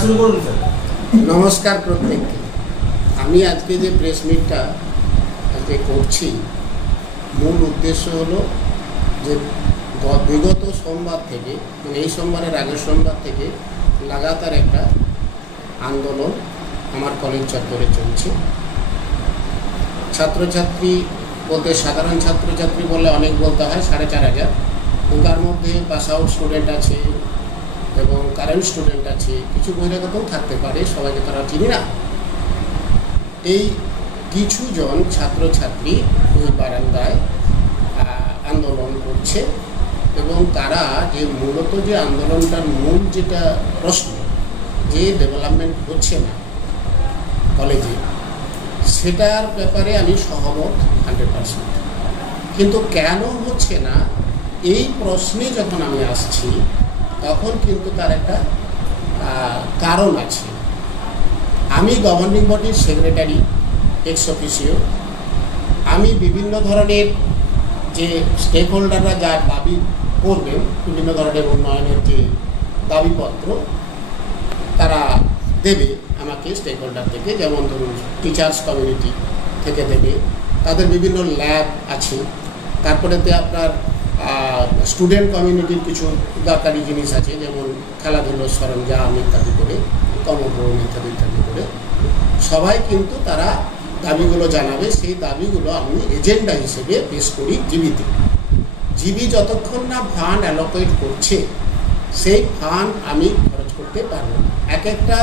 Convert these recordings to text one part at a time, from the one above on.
শুরু করুন স্যার। নমস্কার প্রত্যেককে। আমি আজকে যে প্রেস মিটটা আজকে করছি, মূল উদ্দেশ্য হলো যে বিগত সোমবার থেকে, মানে এই সোমবারের আগের সোমবার থেকে লাগাতার একটা আন্দোলন আমার কলেজ চত্বরে চলছে। ছাত্রছাত্রী বলতে সাধারণ ছাত্রছাত্রী বললে অনেক বলতে হয়, 4500। তার মধ্যে পাস আউট স্টুডেন্ট আছে এবং কারেন্ট স্টুডেন্ট আছে, কিছু বহিরাগতও থাকতে পারে, সবাইকে তারা চিনি না। এই কিছুজন ছাত্রছাত্রী ওই বারান্দায় আন্দোলন করছে এবং তারা যে মূলত যে আন্দোলনটার মূল যেটা প্রশ্ন, যে ডেভেলপমেন্ট হচ্ছে না কলেজে, সেটার ব্যাপারে আমি সহমত 100%। কিন্তু কেন হচ্ছে না এই প্রশ্নে যখন আমি আসছি, তখন কিন্তু তার একটা কারণ আছে। আমি গভর্নিং বডির সেক্রেটারি এক্স অফিসিও। আমি বিভিন্ন ধরনের যে স্টেক হোল্ডাররা যা দাবি করবেন, বিভিন্ন ধরনের উন্নয়নের যে দাবিপত্র তারা দেবে আমাকে স্টেক হোল্ডার থেকে, যেমন ধরুন টিচার্স কমিউনিটি থেকে দেবে, তাদের বিভিন্ন ল্যাব আছে, তারপরেতে আপনার স্টুডেন্ট কমিউনিটির কিছু দরকারি জিনিস আছে, যেমন খেলাধুলোর সরঞ্জাম ইত্যাদি করে, কমন রুম ইত্যাদি ইত্যাদি করে সবাই কিন্তু তারা দাবিগুলো জানাবে। সেই দাবিগুলো আমি এজেন্ডা হিসেবে পেশ করি জিবিতে। জিবি যতক্ষণ না ফান্ড অ্যালোকেট করছে, সেই ফান্ড আমি খরচ করতে পারব না। এক একটা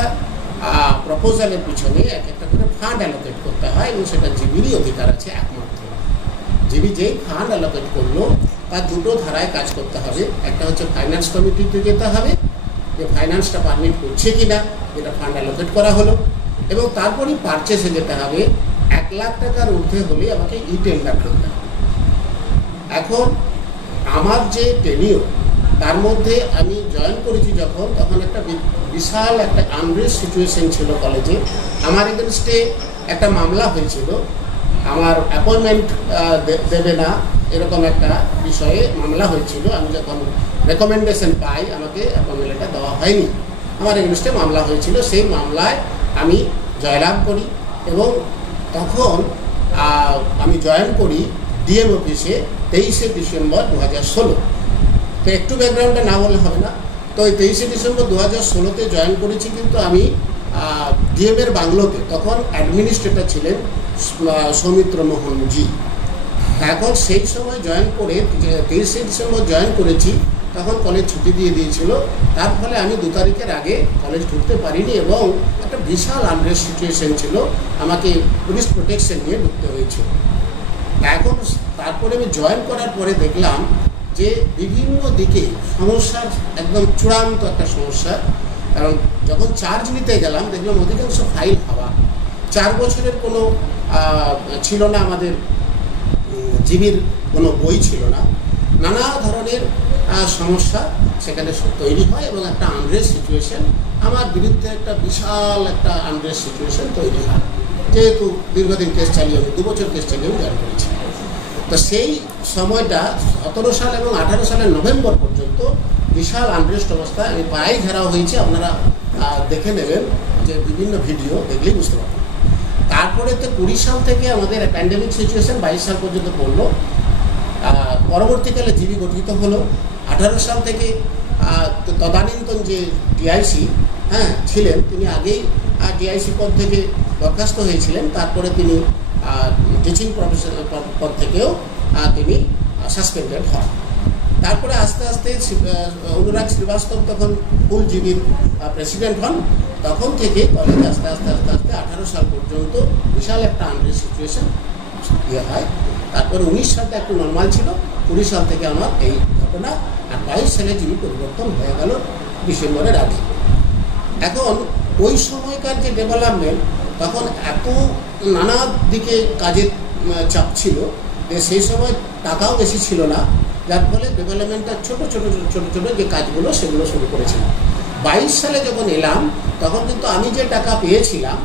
প্রপোজালের পিছনে এক একটা করে ফান্ড অ্যালোকেট করতে হয় এবং সেটা জিবিরই অধিকার আছে একমাত্র। জিবি যেই ফান্ড অ্যালোকেট করলো, তার দুটো ধারায় কাজ করতে হবে। একটা হচ্ছে ফাইন্যান্স কমিটিতে যেতে হবে যে ফাইন্যান্সটা পারমিট করছে কিনা, যেটা ফান্ড অ্যালোকেট করা হলো, এবং তারপরেই পারচেসে যেতে হবে। 1 লাখ টাকার ঊর্ধ্বে হলে আমাকে টেন্ডার করতে হবে। এখন আমার যে টেনিও, তার মধ্যে আমি জয়েন করেছি যখন, তখন একটা বিশাল একটা আনরেস্ট সিচুয়েশন ছিল কলেজে। আমার এগেনস্টে একটা মামলা হয়েছিল, আমার অ্যাপয়েন্টমেন্ট দেবে না এরকম একটা বিষয়ে মামলা হয়েছিল। আমি যখন রেকমেন্ডেশন পাই, আমাকে অ্যাপয়েন্টমেন্টটা দেওয়া হয়নি, আমার এগেনস্টে মামলা হয়েছিল। সেই মামলায় আমি জয়লাভ করি এবং তখন আমি জয়েন করি ডিএম অফিসে 23শে ডিসেম্বর 2016। তো একটু ব্যাকগ্রাউন্ডটা না বললে হবে না। তো এই 23শে ডিসেম্বর 2016-তে জয়েন করেছি, কিন্তু আমি ডিএমের বাংলোতে, তখন অ্যাডমিনিস্ট্রেটর ছিলেন সৌমিত্র মোহনজি। এখন সেই সময় জয়েন করে 23শে ডিসেম্বর জয়েন করেছি, তখন কলেজ ছুটি দিয়ে দিয়েছিল। তার ফলে আমি 2 তারিখের আগে কলেজ ঢুকতে পারিনি এবং একটা বিশাল আনরেস্ট সিচুয়েশন ছিল, আমাকে পুলিশ প্রোটেকশন নিয়ে ঢুকতে হয়েছিল। এখন তারপরে আমি জয়েন করার পরে দেখলাম যে বিভিন্ন দিকে সমস্যার একদম চূড়ান্ত একটা সমস্যা। কারণ যখন চার্জ নিতে গেলাম, দেখলাম অধিকাংশ ফাইল হাওয়া, 4 বছরের কোনো ছিল না, আমাদের জিবির কোনো বই ছিল না, নানা ধরনের সমস্যা সেখানে তৈরি হয় এবং একটা আনরেস্ট সিচুয়েশন, আমার বিরুদ্ধে একটা বিশাল একটা আনরেস্ট সিচুয়েশন তৈরি হয়। যেহেতু দীর্ঘদিন কেস চালিয়ে, আমি 2 বছর কেস চালিয়ে জয়েন করেছি। তো সেই সময়টা 17 সাল এবং 18 সালের নভেম্বর পর্যন্ত বিশাল আনরেস্ট অবস্থায় আমি প্রায় ঘেরাও হয়েছি। আপনারা দেখে নেবেন, যে বিভিন্ন ভিডিও দেখলেই বুঝতে পারবেন। তারপরে তো 20 সাল থেকে আমাদের প্যান্ডেমিক সিচুয়েশন 22 সাল পর্যন্ত পড়লো। পরবর্তীকালে জিবি গঠিত হলো। 18 সাল থেকে তদানীন্তন যে টিআইসি ছিলেন, তিনি আগেই টিআইসি পদ থেকে বরখাস্ত হয়েছিলেন। তারপরে তিনি টিচিং প্রফেসর পদ থেকেও তিনি সাসপেন্ডেড হন। তারপরে আস্তে আস্তে অনুরাগ শ্রীবাস্তব তখন ফুল জিবির প্রেসিডেন্ট হন। তখন থেকে কলেজ আস্তে আস্তে আস্তে আস্তে 18 সাল পর্যন্ত বিশাল একটা আনরেস্ট সিচুয়েশন হয়। তারপরে 19 সালটা একটু নর্মাল ছিল, 20 সাল থেকে আমার এই ঘটনা, আর 22 সালে জিবি পরিবর্তন হয়ে গেল ডিসেম্বরের আগে। এখন ওই সময়কার যে ডেভেলপমেন্ট, তখন এত নানা দিকে কাজের চাপ ছিল যে সেই সময় টাকাও বেশি ছিল না, যার ফলে ডেভেলপমেন্টটা ছোট ছোট যে কাজগুলো সেগুলো শুরু করেছিলাম। 22 সালে যখন এলাম, তখন কিন্তু আমি যে টাকা পেয়েছিলাম,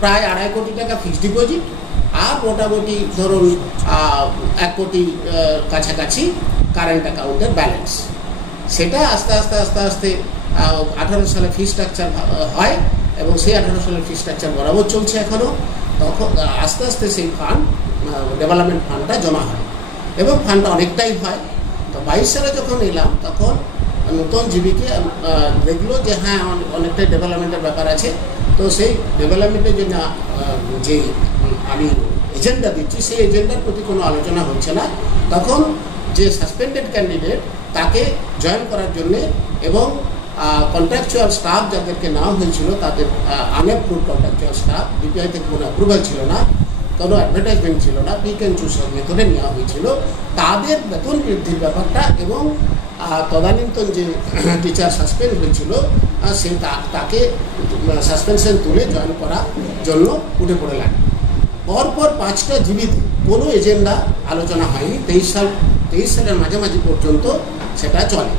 প্রায় 2.5 কোটি টাকা ফিক্সড ডিপোজিট, আর মোটামুটি ধরুন 1 কোটি কাছাকাছি কারেন্ট অ্যাকাউন্টের ব্যালেন্স। সেটা আস্তে আস্তে 18 সালে ফি স্ট্রাকচার হয় এবং সেই 18 সালের ফি স্ট্রাকচার বরাবর চলছে এখনও। তখন আস্তে আস্তে সেই ফান্ড ডেভেলপমেন্ট ফান্ডটা জমা হয় এবং ফান্ডটা অনেকটাই হয়। তো 22 সালে যখন এলাম তখন নতুন জীবিকে দেখলো যে হ্যাঁ অনেকটাই ডেভেলপমেন্টের ব্যাপার আছে। তো সেই ডেভেলপমেন্টের জন্য যে আমি এজেন্ডা দিচ্ছি সেই এজেন্ডার প্রতি কোনো আলোচনা হচ্ছে না। তখন যে সাসপেন্ডেড ক্যান্ডিডেট তাকে জয়েন করার জন্যে এবং কন্ট্রাকচুয়াল স্টাফ যাদেরকে নেওয়া হয়েছিল তাদের আনঅ্যাপ্রুভ কন্ট্রাকচুয়াল স্টাফ, বিপিআই থেকে কোনো অ্যাপ্রুভাল ছিল না, কোনো অ্যাডভার্টাইজমেন্ট ছিল না, পিক অ্যান্ড চুজ মেথডে নেওয়া হয়েছিল, তাদের বেতন বৃদ্ধির ব্যাপারটা এবং তদানীন্তন যে টিচার সাসপেন্ড হয়েছিল তাকে সাসপেনশন তুলে জয়েন করার জন্য উঠে পড়ে লাগে। পরপর 5টা জীবিতে কোনো এজেন্ডা আলোচনা হয়নি। 23 সালের মাঝামাঝি পর্যন্ত সেটা চলে।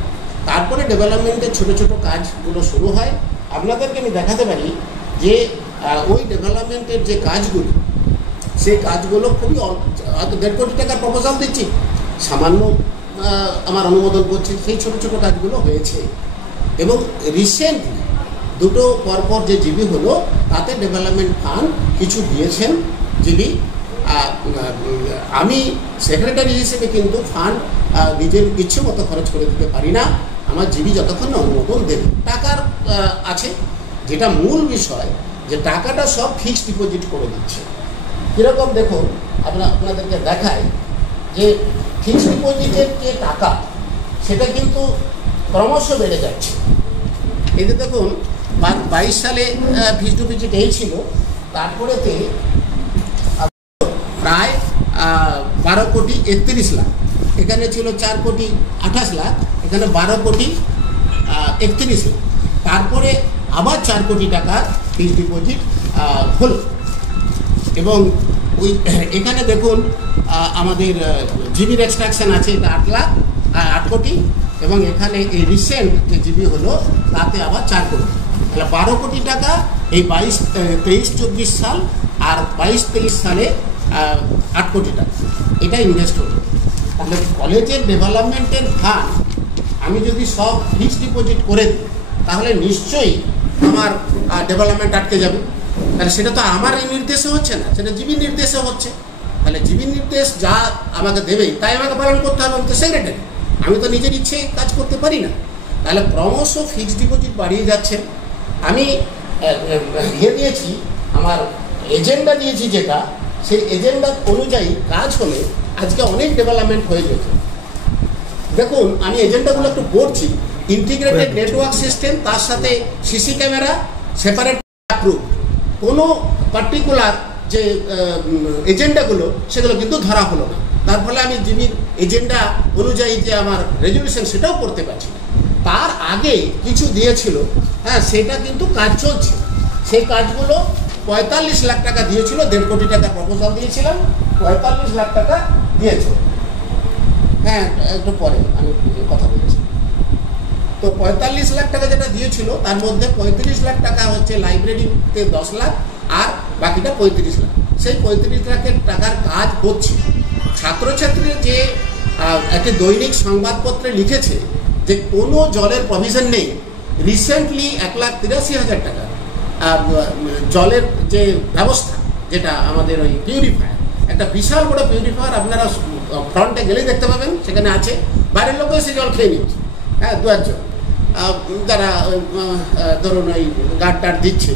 তারপরে ডেভেলপমেন্টের ছোটো ছোটো কাজগুলো শুরু হয়। আপনাদেরকে আমি দেখাতে পারি যে ওই ডেভেলপমেন্টের যে কাজগুলো সেই কাজগুলো খুবই হয়তো 1.5 কোটি টাকার প্রপোজাল দিচ্ছি, সামান্য আমার অনুমোদন করছি, সেই ছোটো ছোটো কাজগুলো হয়েছে। এবং রিসেন্টলি দুটো পরপর যে জিবি হলো তাতে ডেভেলপমেন্ট ফান্ড কিছু দিয়েছেন জিবি। আমি সেক্রেটারি হিসেবে কিন্তু ফান্ড নিজের ইচ্ছে মতো খরচ করে দিতে পারি না, আমার জিবি যতক্ষণ না অনুমোদন দেবে। টাকার আছে, যেটা মূল বিষয় যে টাকাটা সব ফিক্সড ডিপোজিট করে দিচ্ছে। কীরকম দেখুন, আপনাদেরকে দেখায় যে ফিক্সড ডিপোজিটের যে টাকা সেটা কিন্তু ক্রমশ বেড়ে যাচ্ছে। এতে দেখুন 22 সালে ফিক্সড ডিপোজিট এই ছিল, তারপরেতে প্রায় 12 কোটি 31 লাখ, এখানে ছিল 4 কোটি 28 লাখ, এখানে 12 কোটি 31 লাখ, তারপরে আবার 4 কোটি টাকার ফিক্সড ডিপোজিট হলো। এবং ওই এখানে দেখুন আমাদের জিবির এক্সট্রাকশন আছে, এটা 8 কোটি, এবং এখানে এই রিসেন্ট যে জিবি হলো তাতে আবার 4 কোটি, তাহলে 12 কোটি টাকা এই 23-24 সাল আর 22-23 সালে 8 কোটি টাকা এটা ইনভেস্ট হলো। তাহলে কলেজের ডেভেলপমেন্টের ফান্ড আমি যদি সব ফিক্সড ডিপোজিট করে দিই তাহলে নিশ্চয়ই আমার ডেভেলপমেন্ট আটকে যাবে। তাহলে সেটা তো আমার এই নির্দেশে হচ্ছে না, সেটা জিবির নির্দেশে হচ্ছে। তাহলে জিবির নির্দেশ যা আমাকে দেবেই তাই আমাকে পালন করতে হবে, আমি তো সেক্রেটারি, আমি তো নিজের ইচ্ছে কাজ করতে পারি না। তাহলে ক্রমশ ফিক্সড ডিপোজিট বাড়িয়ে যাচ্ছে। আমি দিয়েছি, আমার এজেন্ডা দিয়েছি যেটা, সেই এজেন্ডা অনুযায়ী কাজ হলে আজকে অনেক ডেভেলপমেন্ট হয়ে যেত। দেখুন আমি এজেন্ডাগুলো একটু পড়ছি। ইন্টিগ্রেটেড নেটওয়ার্ক সিস্টেম, তার সাথে সিসি ক্যামেরা, সেপারেট অ্যাপ্রুভ, কোনো পার্টিকুলার যে এজেন্ডাগুলো সেগুলো কিন্তু ধরা হলো না। তার ফলে আমি জিবির এজেন্ডা অনুযায়ী যে আমার রেজলিউশন সেটাও করতে পারছি না। তার আগে কিছু দিয়েছিল, হ্যাঁ সেটা কিন্তু কাজ চলছে। সেই কাজগুলো 45 লাখ টাকা দিয়েছিল, 1.5 কোটি টাকা প্রপোজাল দিয়েছিলাম, 45 লাখ টাকা দিয়েছে। হ্যাঁ একটু পরে আমি কথা বলছি। তো 45 লাখ টাকা যেটা দিয়েছিল তার মধ্যে 35 লাখ টাকা হচ্ছে লাইব্রেরিতে 10 লাখ আর বাকিটা 35 লাখ। সেই 35 লাখের টাকার কাজ হচ্ছে। ছাত্রছাত্রীরা যে একটি দৈনিক সংবাদপত্রে লিখেছে যে কোনো জলের প্রভিশন নেই, রিসেন্টলি 1,83,000 টাকা জলের যে ব্যবস্থা, যেটা আমাদের ওই পিউরিফায়ার, একটা বিশাল বড় পিউরিফায়ার আপনারা ফ্রন্টে গেলেই দেখতে পাবেন, সেখানে আছে। বাইরের লোকেও সে জল খেয়ে নিচ্ছে, হ্যাঁ 2 একজন যারা ধরুন ওই গার্ড টার্ড দিচ্ছে,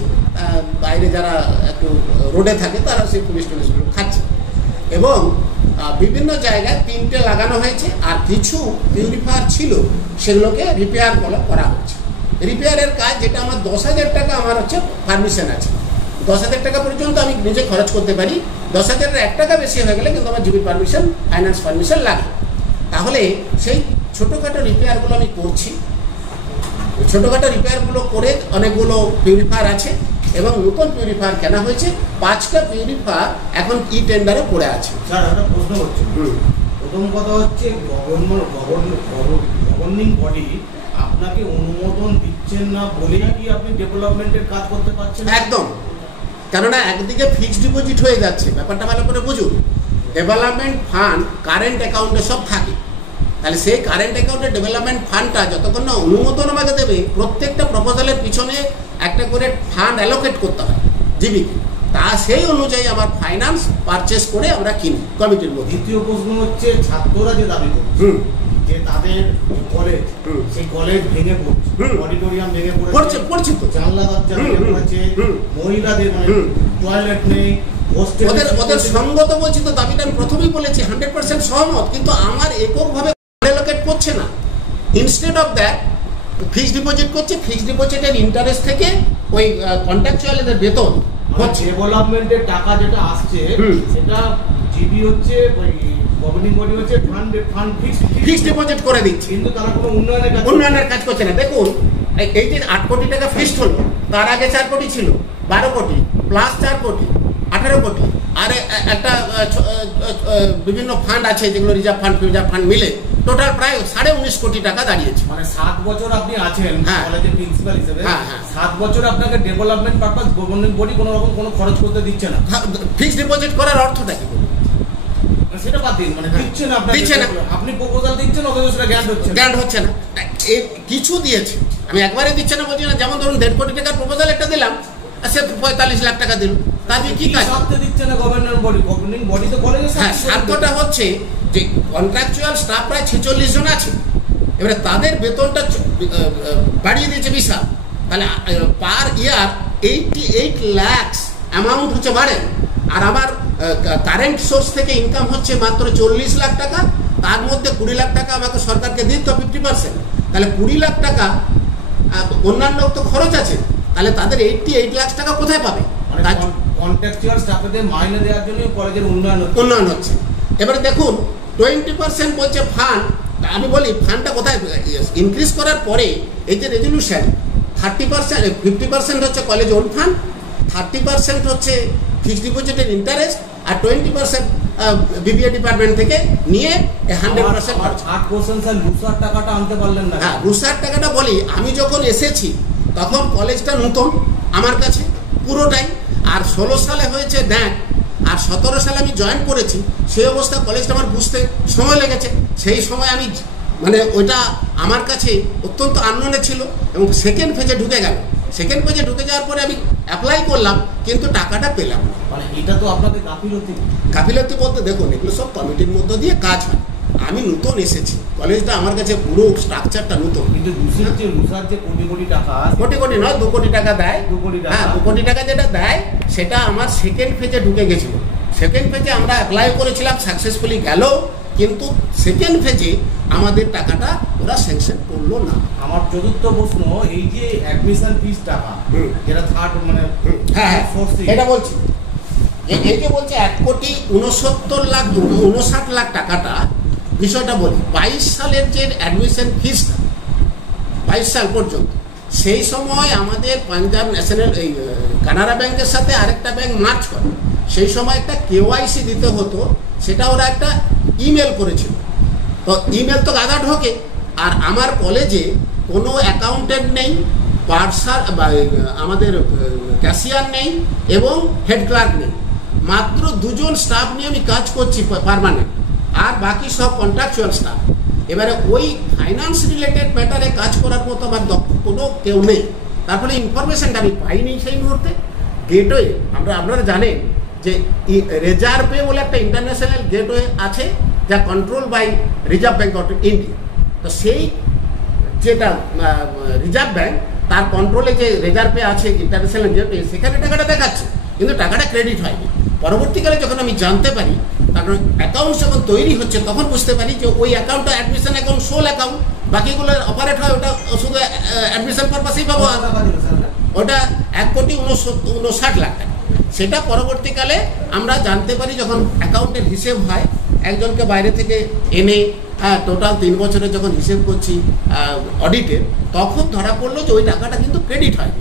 বাইরে যারা একটু রোডে থাকে তারা সেই পুলিশগুলো খাচ্ছে। এবং বিভিন্ন জায়গায় 3টে লাগানো হয়েছে, আর কিছু পিউরিফায়ার ছিল সেগুলোকে রিপেয়ার করা হচ্ছে। রিপেয়ারের কাজ, যেটা আমার 10,000 টাকা আমার হচ্ছে পারমিশন আছে, 10,000 টাকা পর্যন্ত আমি নিজে খরচ করতে পারি। 10,000-এর 1 টাকা বেশি হয়ে গেলে কিন্তু আমার জিবির পারমিশন, ফাইন্যান্স পারমিশন লাগে। তাহলে সেই ছোটোখাটো রিপেয়ারগুলো আমি করছি। ছোটোখাটো রিপেয়ারগুলো করে অনেকগুলো পিউরিফায়ার আছে এবং নতুন পিউরিফায়ার কেনা হয়েছে। 5টা পিউরিফায়ার এখন ই টেন্ডারে পড়ে আছে। স্যার একটা প্রশ্ন করছি। প্রথম কথা হচ্ছে গভর্নিং বডি আপনাকে অনুমোদন দিচ্ছেন না বলেই কি আপনি ডেভেলপমেন্টের কাজ করতে পারছেন? একদম, কেননা একদিকে ফিক্সড ডিপোজিট হয়ে যাচ্ছে, ব্যাপারটা ভালো করে বুঝুন। ডেভেলপমেন্ট ফান্ড কারেন্ট অ্যাকাউন্টে সব থাকে, তাহলে সেই কারেন্ট অ্যাকাউন্টের ডেভেলপমেন্ট ফান্ডটা যতক্ষণ না অনুমোদন আমাকে দেবে, প্রত্যেকটা প্রপোজালের পিছনে একটা করে ফান্ড অ্যালোকেট করতে হয় জিবিকে, তা সেই অনুযায়ী আমার ফাইন্যান্স পারচেস করে আমরা কিনি কমিটির মধ্যে। দ্বিতীয় প্রশ্ন হচ্ছে ছাত্ররা যে দাবি করছে যে তাদের কলেজ, সেই কলেজ ভেঙে পড়ছে, অডিটোরিয়াম ভেঙে পড়ছে তো, জানলা দরজা ভেঙে পড়েছে, মহিলাদের মানে টয়লেট নেই, ওদের সঙ্গত বলছি তো, দাবিটা আমি প্রথমেই বলেছি 100% সহমত, কিন্তু আমার এককভাবে অ্যালোকেট করছে না। Instead of that fixed deposit করছে, ফিক্সড ডিপোজিটের ইন্টারেস্ট থেকে ওই কন্ট্রাকচুয়ালদের বেতন হচ্ছে, ডেভেলপমেন্টের টাকা যেটা আসছে সেটা জিবি হচ্ছে ওই গভর্নিং বডি হচ্ছে ফান্ড ফিক্সড ডিপোজিট করে দিচ্ছে, কিন্তু তারা কোনো উন্নয়নের কাজ করছে না। দেখুন এই যে 8 কোটি টাকা ফিক্সড হলো, তার আগে 4 কোটি ছিল, 12 কোটি প্লাস 4 কোটি 18 কোটি, আর একটা বিভিন্ন ফান্ড আছে যেগুলো রিজার্ভ ফান্ড মিলে টোটাল প্রায় 19.5 কোটি টাকা দাঁড়িয়েছে। মানে 7 বছর আপনি আছেন কলেজের প্রিন্সিপাল হিসেবে, 7 বছর আপনাকে ডেভেলপমেন্ট পারপাস গভর্নমেন্ট বডি কোনো রকম কোনো খরচ করতে দিচ্ছে না। ফিক্সড ডিপোজিট করার অর্থটা কি? সেটা বাদ দিন, মানে দিচ্ছে না, আপনি প্রপোজাল দিচ্ছেন অথচ সেটা গ্র্যান্ট হচ্ছে না। কিছু দিয়েছে, আমি একবারে দিচ্ছে না বলছি না। যেমন ধরুন 1.5 কোটি টাকার প্রপোজাল একটা দিলাম, সে 45 লাখ টাকা দিল, তাহলে কি কাজ দিচ্ছে না গভর্নিং বডি তো কলেজে। হ্যাঁ, স্বার্থটা হচ্ছে যে কন্ট্রাকচুয়াল স্টাফ প্রায় 46 জন আছে, এবারে তাদের বেতনটা বাড়িয়ে দিয়েছে বিশাল, তাহলে পার ইয়ার 88 লাখ অ্যামাউন্ট হচ্ছে বাড়ে, আর আমার কারেন্ট সোর্স থেকে ইনকাম হচ্ছে মাত্র 40 লাখ টাকা, তার মধ্যে 20 লাখ টাকা আমাকে সরকারকে দিতে 50%, তাহলে 20 লাখ টাকা অন্যান্য তো খরচ আছে, তাহলে তাদের 88 লাখ টাকা কোথায় পাবে? কন্ট্রাকচুয়াল স্টাফেদের মাইনে দেওয়ার জন্য কলেজের উন্নয়ন হচ্ছে। এবারে দেখুন 20% বলছে ফান্ড, আমি বলি ফান্ডটা কোথায় ইনক্রিজ করার পরে এই যে রেজলিউশন 30% 50% হচ্ছে কলেজ ওন ফান্ড, 30% হচ্ছে ফিক্সড ডিপোজিটের ইন্টারেস্ট, আর 20% বিবিএ ডিপার্টমেন্ট থেকে নিয়ে 100% রুসার টাকাটা আনতে পারলেন না। হ্যাঁ, রুসার টাকাটা বলি, আমি যখন এসেছি তখন কলেজটা নতুন আমার কাছে পুরোটাই, আর 16 সালে হয়েছে দেখ, আর 17 সালে আমি জয়েন করেছি, সেই অবস্থা কলেজটা আমার বুঝতে সময় লেগেছে। সেই সময় আমি মানে ওইটা আমার কাছে অত্যন্ত আনমনে ছিল, এবং সেকেন্ড ফেজে ঢুকে গেল। সেকেন্ড পেজে ঢুকে যাওয়ার পরে আমি অ্যাপ্লাই করলাম, কিন্তু টাকাটা পেলাম না। মানে এটা তো আপনাদের গাফিলতি বলতে দেখুন, এগুলো সব কমিটির মধ্য দিয়ে কাজ হয়। আমি নতুন এসেছি, কলেজটা আমার কাছে পুরো স্ট্রাকচারটা নতুন, কিন্তু রুসার যে কোটি টাকা, কোটি নয় 2 কোটি টাকা দেয়। 2 কোটি টাকা যেটা দেয় সেটা আমার সেকেন্ড ফেজে ঢুকে গেছিল। সেকেন্ড ফেজে আমরা অ্যাপ্লাই করেছিলাম, সাকসেসফুলি গেল, কিন্তু সেকেন্ড ফেজে আমাদের টাকাটা ওরা স্যাংশন করলো না। আমার চতুর্থ প্রশ্ন, এই যে অ্যাডমিশন ফিস টাকা, যেটা থার্ড মানে হ্যাঁ এটা বলছি, এই যে বলছে 1,69,60,00,000 লাখ টাকাটা, বিষয়টা বলি 22 সালের যে অ্যাডমিশন ফিসটা 22 সাল পর্যন্ত, সেই সময় আমাদের পাঞ্জাব ন্যাশনাল এই কানাড়া ব্যাংকের সাথে আরেকটা ব্যাংক মার্চ করে, সেই সময় একটা কেওয়াইসি দিতে হতো, সেটা ওরা একটা ইমেল করেছিল। তো ইমেল তো গাদা ঢোকে, আর আমার কলেজে কোনো অ্যাকাউন্টেন্ট নেই, পার্সার বা আমাদের ক্যাশিয়ার নেই, এবং হেড ক্লার্ক নেই, মাত্র 2 জন স্টাফ নিয়ে আমি কাজ করছি পার্মানেন্ট, আর বাকি সব কন্ট্রাকচুয়াল স্টাফ। এবারে ওই ফাইন্যান্স রিলেটেড ম্যাটারে কাজ করার মতো আমার কোনো কেউ নেই, তার ফলে ইনফরমেশনটা আমি পাইনি সেই মুহূর্তে। গেটওয়ে আপনারা জানেন যে রিজার্ভে বলে একটা ইন্টারন্যাশনাল গেটওয়ে আছে, যা control by Reserve Bank of India. তো সেই যেটা রিজার্ভ ব্যাঙ্ক, তার কন্ট্রোলে যে রিজার্ভে আছে ইন্টারন্যাশনাল গেটওয়ে, সেখানে টাকাটা দেখাচ্ছে, কিন্তু টাকাটা ক্রেডিট হয়নি। পরবর্তীকালে যখন আমি জানতে পারি, কারণ অ্যাকাউন্ট যখন তৈরি হচ্ছে, তখন বুঝতে পারি যে ওই অ্যাকাউন্টটা অ্যাডমিশন অ্যাকাউন্ট, সোল অ্যাকাউন্ট, বাকিগুলো অপারেট হয় ওটা শুধু অ্যাডমিশন পারপাসেই পাবো। ওটা 1,59,60,00,000 টাকা। সেটা পরবর্তীকালে আমরা জানতে পারি যখন অ্যাকাউন্টের হিসেব হয়, একজনকে বাইরে থেকে এনে টোটাল 3 বছরের যখন হিসেব করছি অডিটের, তখন ধরা পড়লো যে ওই টাকাটা কিন্তু ক্রেডিট হয়।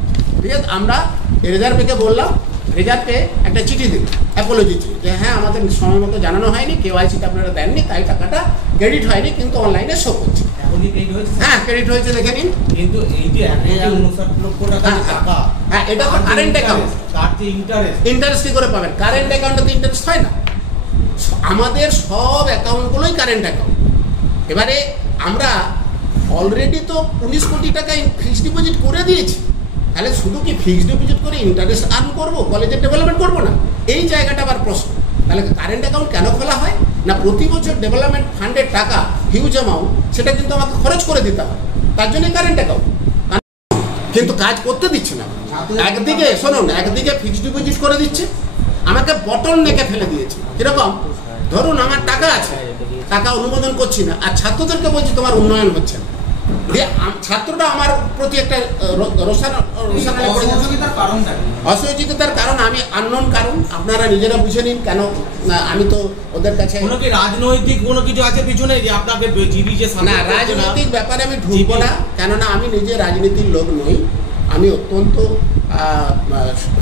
ঠিক আছে, আমরা রিজার্ভকে বললাম, রিজার্ভে একটা চিঠি দিল, অ্যাপোলজি চিঠি, যে হ্যাঁ আমাদের সময় মতো জানানো হয়নি, কেওয়াইসিটা আপনারা দেননি, তাই টাকাটা ক্রেডিট হয়নি, কিন্তু অনলাইনে শো করছে। হ্যাঁ, ক্রেডিট হয়েছে, দেখে নিন। কিন্তু এই যে 1,59 লক্ষ টাকা, হ্যাঁ এটা তো কারেন্ট অ্যাকাউন্ট, তার যে ইন্টারেস্ট কি করে পাবেন? কারেন্ট অ্যাকাউন্টে তো ইন্টারেস্ট হয় না। আমাদের সব অ্যাকাউন্টগুলোই কারেন্ট অ্যাকাউন্ট, এবারে আমরা অলরেডি তো 19 কোটি টাকা ফিক্সড ডিপোজিট করে দিয়েছি, তাহলে শুধু কি ফিক্সড ডিপোজিট করে ইন্টারেস্ট আর্ন করবো, কলেজের ডেভেলপমেন্ট করবো না? এই জায়গাটা আবার প্রশ্ন। তাহলে কারেন্ট অ্যাকাউন্ট কেন খোলা হয় না? প্রতি বছর ডেভেলপমেন্ট ফান্ডের টাকা হিউজ অ্যামাউন্ট, সেটা কিন্তু আমাকে খরচ করে দিতে হবে, তার জন্যই কারেন্ট অ্যাকাউন্ট। কিন্তু কাজ করতে দিচ্ছে না। একদিকে শুনুন, একদিকে ফিক্সড ডিপোজিট করে দিচ্ছে, আমাকে বটল নেকে ফেলে দিয়েছে। কিরকম? ধরুন আমার টাকা আছে, টাকা অনুমোদন করছি না, আর ছাত্রদেরকে বলছি তোমার উন্নয়ন হচ্ছে না, দিয়ে ছাত্রটা আমার প্রতি একটা অসহযোগিতার কারণ, আমি আননোন কারণ, আপনারা নিজেরা বুঝে নিন কেন। আমি তো ওদের কাছে রাজনৈতিক কোনো কিছু আছে পিছনে যে আপনাকে না, রাজনৈতিক ব্যাপারে আমি ঢুকবো না, কেননা আমি নিজে রাজনীতির লোক নই। আমি অত্যন্ত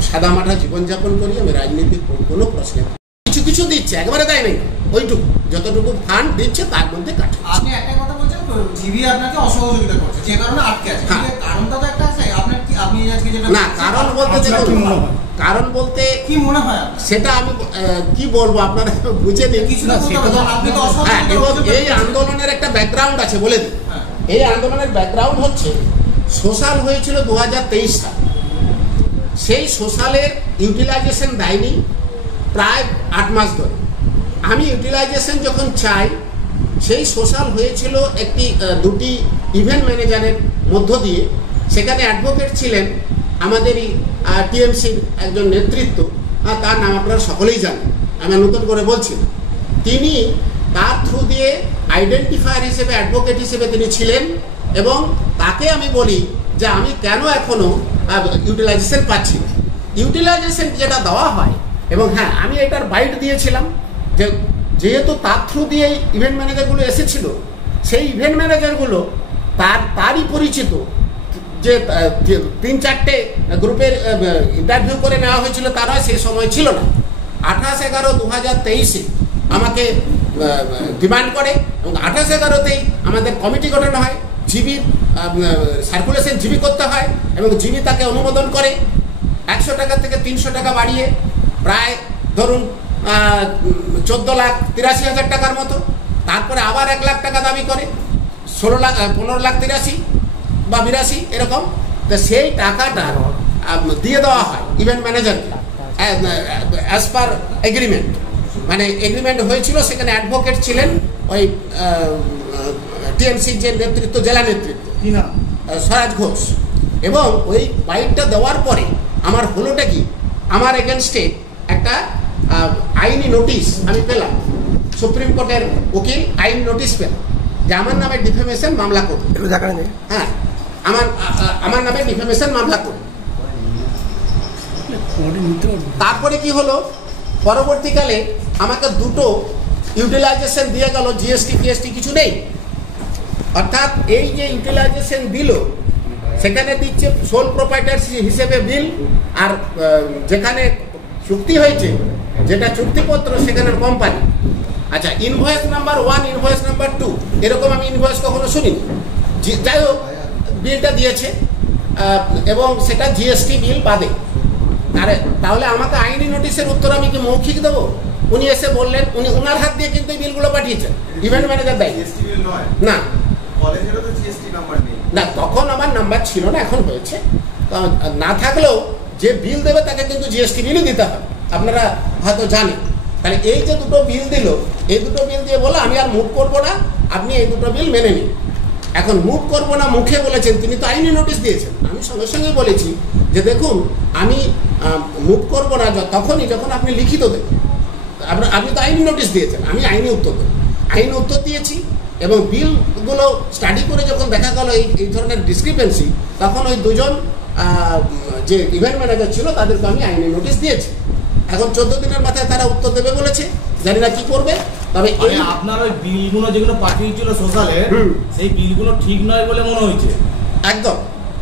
সাদামাটা জীবনযাপন করি, আমি রাজনীতির কোনো প্রশ্নে কিছু কিছু দিচ্ছে, একবারে দেয় নাই, ওইটুকু যতটুকু ফান্ড দিচ্ছে তার মধ্যে কাটে। আপনি একটা কথা বলছেন, জিবি আপনাকে অসহযোগিতা করছে, যে কারণে আটকে আছে, কারণটা তো একটা আছে। আপনার কি, আপনি আজকে যেটা না, কারণ বলতে দেখুন, কারণ বলতে কি মনে হয় সেটা আমি কি বলবো, আপনারা বুঝে নিন। এবং এই আন্দোলনের একটা ব্যাকগ্রাউন্ড আছে, বলে দিই। এই আন্দোলনের ব্যাকগ্রাউন্ড হচ্ছে সোশ্যাল হয়েছিল 2023 সাল, সেই সোশ্যালের ইউটিলাইজেশন দেয়নি প্রায় 8 মাস ধরে। আমি ইউটিলাইজেশন যখন চাই, সেই সোশ্যাল হয়েছিল একটি দুটি ইভেন্ট ম্যানেজারের মধ্য দিয়ে। সেখানে অ্যাডভোকেট ছিলেন আমাদেরই টিএমসির একজন নেতৃত্ব, তার নাম আপনারা সকলেই জানেন, আমি নতুন করে বলছি না। তিনি তার থ্রু দিয়ে আইডেন্টিফায়ার হিসেবে, অ্যাডভোকেট হিসেবে তিনি ছিলেন, এবং তাকে আমি বলি যে আমি কেন এখনো ইউটিলাইজেশন পাচ্ছি না। ইউটিলাইজেশন যেটা দেওয়া হয়, এবং হ্যাঁ আমি এটার বাইট দিয়েছিলাম যে যেহেতু তার থ্রু দিয়ে ইভেন্ট ম্যানেজারগুলো এসেছিল, সেই ইভেন্ট ম্যানেজারগুলো তারই পরিচিত, যে 3-4টে গ্রুপের ইন্টারভিউ করে নেওয়া হয়েছিল, তারা সেই সময় ছিল না। 28/11/2023 আমাকে ডিমান্ড করে, এবং 28/11তেই আমাদের কমিটি গঠন হয়, জিবির সার্কুলেশন জিবি করতে হয়, এবং জিবি তাকে অনুমোদন করে 100 টাকা থেকে 300 টাকা বাড়িয়ে প্রায় ধরুন 14,83,000 টাকার মতো। তারপরে আবার 1 লাখ টাকা দাবি করে, 15,83,000 বা 82 এরকম। তো সেই টাকাটা দিয়ে দেওয়া হয় ইভেন্ট ম্যানেজারকে অ্যাজ পার এগ্রিমেন্ট। মানে এগ্রিমেন্ট হয়েছিল, সেখানে অ্যাডভোকেট ছিলেন ওই টিএমসির যে নেতৃত্ব, জেলা নেতৃত্ব স্বরাজ ঘোষ। এবং ওই বাইকটা দেওয়ার পরে আমার হলোটা কি, আমার এগেনস্টে একটা আইনি নোটিশ আমি পেলাম, সুপ্রিম কোর্টের উকিল আইনি নোটিশ পেলাম যে আমার নামে ডিফেমেশন মামলা করবে। হ্যাঁ, আমার নামে ডিফেমেশন মামলা করবে। তারপরে কি হলো, পরবর্তীকালে আমাকে দুটো ইউটিলাইজেশন দিয়ে গেল, জিএসটি ফিএসটি কিছু নেই। অর্থাৎ এই যে ইউটিলাইজেশন দিল, সেখানে দিচ্ছে সোল প্রোপাইটার হিসেবে বিল, আর যেখানে চুক্তি হয়েছে, যেটা চুক্তিপত্র, সেখানে কোম্পানি। আচ্ছা, ইনভয়েস নাম্বার 1, ইনভয়েস নাম্বার 2, এরকম আমি ইনভয়েস কখনো শুনিনি। যাই হোক, বিলটা দিয়েছে, এবং সেটা জিএসটি বিল বাদে। তাহলে আমাকে আইনি নোটিশের উত্তর আমি কি মৌখিক দেবো? উনি এসে বললেন, উনি ওনার হাত দিয়ে কিন্তু এই বিলগুলো পাঠিয়েছেন, ইভেন্ট ম্যানেজার দেয় না। না, তখন আমার নাম্বার ছিল না, এখন হয়েছে। না থাকলেও যে বিল দেবে তাকে কিন্তু জিএসটি বিলই দিতে হবে, আপনারা হয়তো জানেন। তাহলে এই যে দুটো বিল দিল, এই দুটো বিল দিয়ে বলো আমি আর মুভ করবো না, আপনি এই দুটো বিল মেনে নিন। এখন মুভ করবো না মুখে বলেছেন, তিনি তো আইনি নোটিশ দিয়েছেন। আমি সঙ্গে সঙ্গে বলেছি যে দেখুন, আমি মুভ করবো না তখনই যখন আপনি লিখিত দেবেন। আপনি তো আইনি নোটিশ দিয়েছেন, আমি আইনি উত্তর দেব। আইনি উত্তর দিয়েছি, এবং বিলগুলো স্টাডি করে যখন দেখা গেল এই ধরনের ডিসক্রিপেন্সি, তখন ওই দুজন যে ইভেন্ট ম্যানেজার ছিল তাদেরকে আমি আইনি নোটিশ দিয়েছি। এখন 14 দিনের মাথায় তারা উত্তর দেবে বলেছে, জানি না কি করবে। তবে আপনার ওই বিলগুলো যেগুলো পাঠিয়েছিল সোশ্যালে, সেই বিলগুলো ঠিক নয় বলে মনে হয়েছে একদম।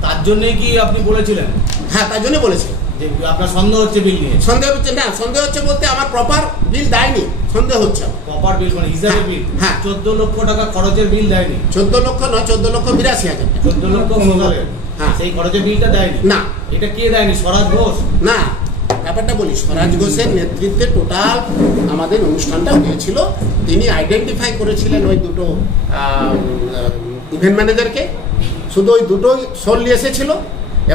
তার জন্যই কি আপনি বলেছিলেন? হ্যাঁ, তার জন্য বলেছি যে আপনার সন্দেহ হচ্ছে বিল নিয়ে। সন্দেহ হচ্ছে না, সন্দেহ হচ্ছে বলতে আমার প্রপার বিল দেয়নি, সন্দেহ হচ্ছে। প্রপার বিল মানে হিসাবে বিল? হ্যাঁ, 14 লক্ষ টাকা খরচের বিল দেয়নি। 14 লক্ষ নয়, 14,82,000। 14 লক্ষ সোশ্যালের, হ্যাঁ, সেই খরচের বিলটা দেয়নি না। এটা কে দেয়নি? স্বরাজ ঘোষ? না, ব্যাপারটা বলি, স্বরাজ ঘোষের নেতৃত্বে টোটাল আমাদের অনুষ্ঠানটা হয়েছিল। তিনি আইডেন্টিফাই করেছিলেন ওই দুটো ইভেন্ট ম্যানেজারকে, শুধু ওই দুটোই সরলি এসেছিল।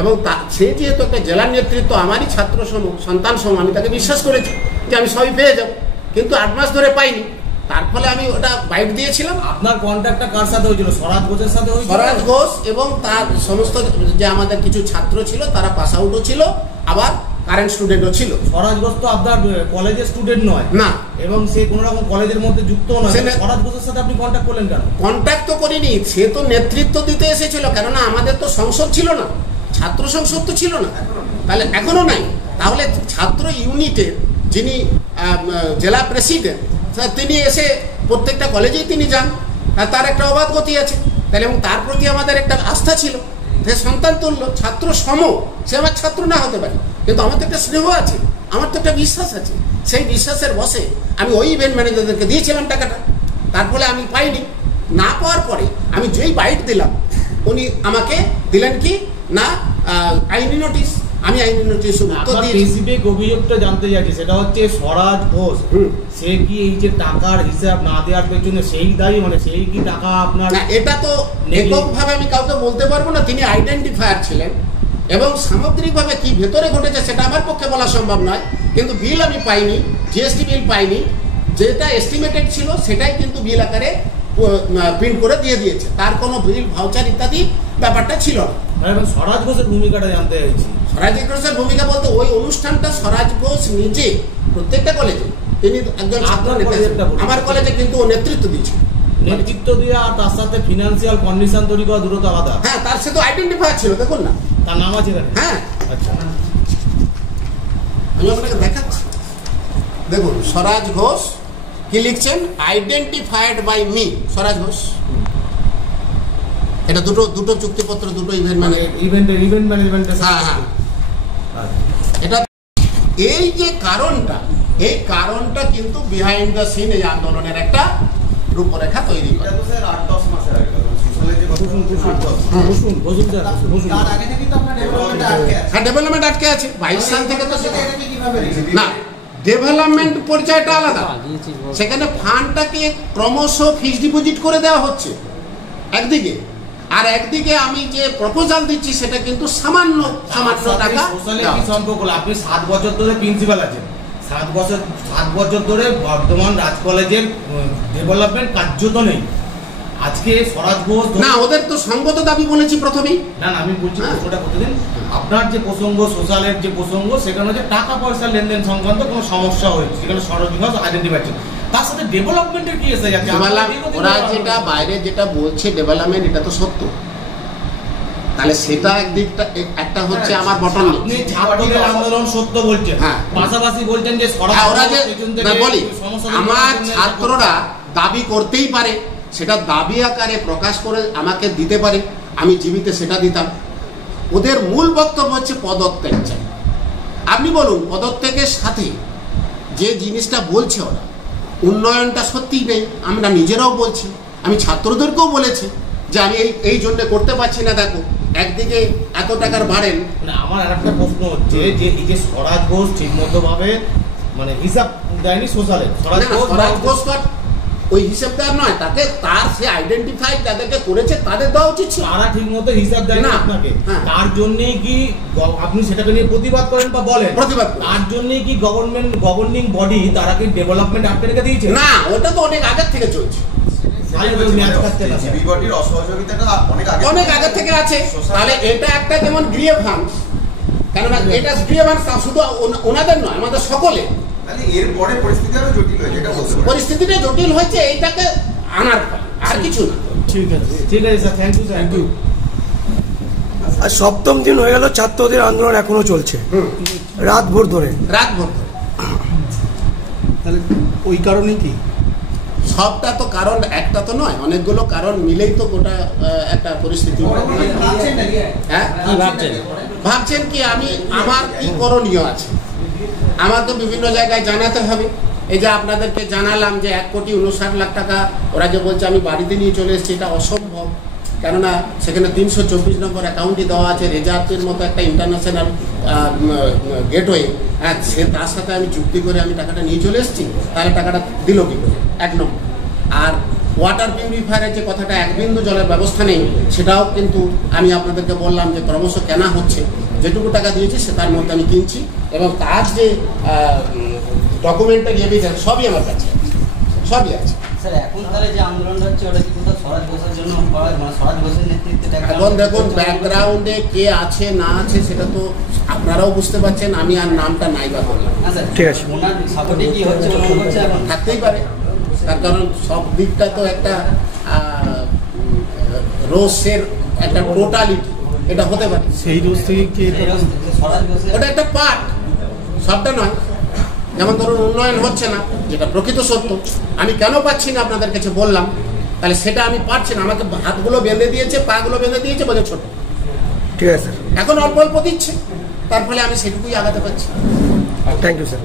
এবং সে যেহেতু একটা জেলার নেতৃত্ব, আমারই ছাত্র সন্তান সম, আমি তাকে বিশ্বাস করেছি যে আমি সবই পেয়ে যাব, কিন্তু 8 মাস ধরে পাইনি। তার ফলে আমি ওটা বাইট দিয়েছিলাম। আপনার কন্ট্যাক্টটা কার সাথে হয়েছিল? স্বরাজ ঘোষের সাথে হয়েছিল? স্বরাজ ঘোষ এবং তার সমস্ত যে আমাদের কিছু ছাত্র ছিল তারা পাস আউটও ছিল, আবার কারেন্ট স্টুডেন্টও ছিল। স্বরাজ ঘোষ তো আপনার কলেজের স্টুডেন্ট নয় না, এবং সে কোনো রকম কলেজের মধ্যে যুক্ত নয়। স্বরাজ ঘোষের সাথে আপনি কন্ট্যাক্ট করলেন কেন? কন্ট্যাক্ট তো করিনি, সে তো নেতৃত্ব দিতে এসেছিল, কেননা আমাদের তো সংসদ ছিল না, ছাত্র সংসদ তো ছিল না, তাহলে এখনো নাই। তাহলে ছাত্র ইউনিটের যিনি জেলা প্রেসিডেন্ট, তিনি এসে প্রত্যেকটা কলেজেই তিনি যান, তার একটা অবাধগতি আছে তাহলে, এবং তার প্রতি আমাদের একটা আস্থা ছিল। সে সন্তান তুল্য, ছাত্র সম, সে আমার ছাত্র না হতে পারে, কিন্তু আমার তো একটা স্নেহ আছে, আমার তো একটা বিশ্বাস আছে। সেই বিশ্বাসের বসে আমি ওই ইভেন্ট ম্যানেজারদেরকে দিয়েছিলাম টাকাটা। তার ফলে আমি পাইনি। না পাওয়ার পরে আমি যেই বাইট দিলাম, উনি আমাকে দিলেন কি না আইনি নোটিশ। আমি আইনি নোটিশ উত্তর দিয়েছি। স্পেসিফিক অভিযোগটা জানতে চাইছি, সেটা হচ্ছে স্বরাজ ঘোষ সে কি এই যে টাকার হিসাব না দেওয়ার পেছনে সেই দায়ী, মানে সেই কি টাকা আপনার? না, এটা তো এককভাবে আমি কাউকে বলতে পারবো না। তিনি আইডেন্টিফায়ার ছিলেন এবং সামগ্রিকভাবে কি ভেতরে ঘটেছে সেটা আমার পক্ষে বলা সম্ভব নয়। কিন্তু বিল আমি পাইনি, জিএসটি বিল পাইনি, যেটা এস্টিমেটেড ছিল সেটাই কিন্তু বিল আকারে প্রিন্ট করে দিয়ে দিয়েছে। তার কোনো বিল ভাউচার ইত্যাদি ব্যাপারটা ছিল না। স্বরাজ ঘোষের ভূমিকাটা জানতে চাইছি। স্বরাজ ঘোষের ভূমিকা বলতে ওই অনুষ্ঠানটা স্বরাজ ঘোষ নিজে প্রত্যেকটা কলেজে তিনি একজন ছাত্র নেতা, আমার কলেজে কিন্তু ও নেতৃত্ব দিয়েছে। নেতৃত্ব দিয়ে আর তার সাথে ফিনান্সিয়াল কন্ডিশন তৈরি করা দূরত্ব আলাদা। হ্যাঁ, তার সাথে আইডেন্টিফায়ার ছিল, দেখুন না, তার নাম আছে এখানে। হ্যাঁ, আচ্ছা, আমি আপনাকে দেখাচ্ছি। দেখুন স্বরাজ ঘোষ কি লিখছেন, আইডেন্টিফাইড বাই মি স্বরাজ ঘোষ। এটা দুটো চুক্তিপত্র, দুটো ইভেন্ট ম্যানেজমেন্টের। হ্যাঁ হ্যাঁ, এটা এই যে কারণটা, এই কারণটা কিন্তু বিহাইন্ড দ্য সিন এই আন্দোলনের একটা রূপরেখা তৈরি করে। হ্যাঁ, ডেভেলপমেন্ট আটকে আছে 22 সাল থেকে। তো না, ডেভেলপমেন্ট পর্যায়টা আলাদা, সেখানে ফান্ডটাকে ক্রমশ ফিক্সড ডিপোজিট করে দেওয়া হচ্ছে একদিকে, আর একদিকে আমি যে প্রপোজাল দিচ্ছি সেটা কিন্তু সামান্য টাকা। আপনি 7 বছর ধরে প্রিন্সিপাল আছেন, 7 বছর ধরে বর্ধমান রাজ কলেজের ডেভেলপমেন্ট কার্যত নেই। আজকে স্বরাজ ঘোষ না, ওদের তো সঙ্গত দাবি বলেছি প্রথমেই। না আমি বলছি ওটা প্রতিদিন আপনার যে প্রসঙ্গ, সোশ্যালের যে প্রসঙ্গ, সেখানে হচ্ছে টাকা পয়সার লেনদেন সংক্রান্ত কোনো সমস্যা হয়েছে, সেখানে স্বরাজ ঘোষ আইডেন্টিফাই করছে। তার সাথে ডেভেলপমেন্টের কি এসে যাচ্ছে? ওরা যেটা বাইরে যেটা বলছে ডেভেলপমেন্ট, এটা তো সত্য, তাহলে সেটা একদিকটা একটা হচ্ছে আমার বটন। আপনি ছাত্রদের আন্দোলন সত্য বলছেন, পাশাপাশি বলছেন যে ওরা যে বলি আমার ছাত্ররা দাবি করতেই পারে, সেটা দাবি আকারে প্রকাশ করে আমাকে দিতে পারে, আমি জীবিত সেটা দিতাম। ওদের মূল বক্তব্য হচ্ছে পদত্যাগ চাই। আপনি বলুন, পদত্যাগের সাথে যে জিনিসটা বলছে ওরা, উন্নয়নটা সত্যিই নেই। আমরা নিজেরাও বলছি, আমি ছাত্রদেরকেও বলেছি যে আমি এই জন্য করতে পারছি না। দেখো, একদিকে এত টাকার বাড়েন। আমার আর একটা প্রশ্ন হচ্ছে যে এই যে স্বরাজ ঘোষ ঠিক মতো ভাবে মানে হিসাব দেয়নি সোশ্যালে, স্বরাজ ঘোষ ওই হিসাবদার নয়, তাকে তার সে আইডেন্টিফাই যাদেরকে করেছে তাদের দেওয়া উচিত ছিল। তারা ঠিক মতো হিসাব দেয় না আপনাকে, তার জন্যই কি আপনি সেটাকে নিয়ে প্রতিবাদ করেন বা বলেন? প্রতিবাদ। তার জন্যই কি গভর্নিং বডি তারা কি ডেভেলপমেন্ট আটকে রেখে দিয়েছে? না, ওটা তো অনেক আগের থেকে চলছে, অনেক আগের থেকে আছে। তাহলে এটা একটা যেমন গ্রিয়েভান্স, কেননা এটা গ্রিয়েভান্স শুধু ওনাদের নয়, আমাদের সকলে। এরপরে পরিস্থিতিটা জটিল হয়েছে, এইটাকে আনার ফলে, আর কিছু না। ঠিক আছে স্যার, থ্যাংক ইউ। আর 7ম দিন হয়ে গেল, ছাত্রদের আন্দোলন এখনো চলছে, রাত ভোর ধরে। তাহলে ওই কারণে কি সবটা তো কারণ একটা তো নয়, অনেকগুলো কারণ মিলেই তো গোটা একটা পরিস্থিতি। হ্যাঁ, ভাবছেন কি আমি আমার কি করণীয় আছে, আমাকে বিভিন্ন জায়গায় জানাতে হবে। এই যে আপনাদেরকে জানালাম যে 1,59,00,000 টাকা ওরা যে বলছে আমি বাড়িতে নিয়ে চলে এসেছি, এটা অসম্ভব। কেননা সেখানে 324 নম্বর অ্যাকাউন্টই দেওয়া আছে, রেজার্ভের মতো একটা ইন্টারন্যাশনাল গেটওয়ে, হ্যাঁ, সে তার সাথে আমি চুক্তি করে আমি টাকাটা নিয়ে চলে এসেছি, তাহলে টাকাটা দিল কি করে? 1 নম্বর। আর ওয়াটার পিউরিফায়ারের যে কথাটা, 1 বিন্দু জলের ব্যবস্থা নেই, সেটাও কিন্তু আমি আপনাদেরকে বললাম যে ক্রমশ কেনা হচ্ছে, যেটুকু টাকা দিয়েছি সে তার মধ্যে আমি কিনছি, এবং তার যে ডকুমেন্টারি এভিডেন্স সবই আমার কাছে আছে, সবই আছে। স্যার এখন তাহলে যে আন্দোলনটা হচ্ছে ওটা কি কোথাও স্বরাজ ঘোষের জন্য হয়, মানে স্বরাজ ঘোষের নেতৃত্বে? এখন দেখুন ব্যাকগ্রাউন্ডে কে আছে না আছে সেটা তো আপনারাও বুঝতে পারছেন, আমি আর নামটা নাই বা বললাম। না স্যার, ঠিক আছে। ওনার সাপোর্টে কি হচ্ছে মনে হচ্ছে এখন? থাকতেই পারে, তার কারণ সব দিকটা তো একটা রোসের একটা টোটালিটি, এটা হতে পারে। সেই রোজ থেকে কি স্বরাজ ঘোষের ওটা একটা পার্ট, সবটা নয়। যেমন ধরুন উন্নয়ন হচ্ছে না, যেটা প্রকৃত সত্য, আমি কেন পাচ্ছি না আপনাদের কাছে বললাম, তাহলে সেটা আমি পারছি না, আমাকে হাতগুলো বেঁধে দিয়েছে, পাগুলো বেঁধে দিয়েছে, বলে ছোট। ঠিক আছে স্যার, এখন অল্প অল্প দিচ্ছে, তার ফলে আমি সেটুকুই আগাতে পারছি। Thank you sir.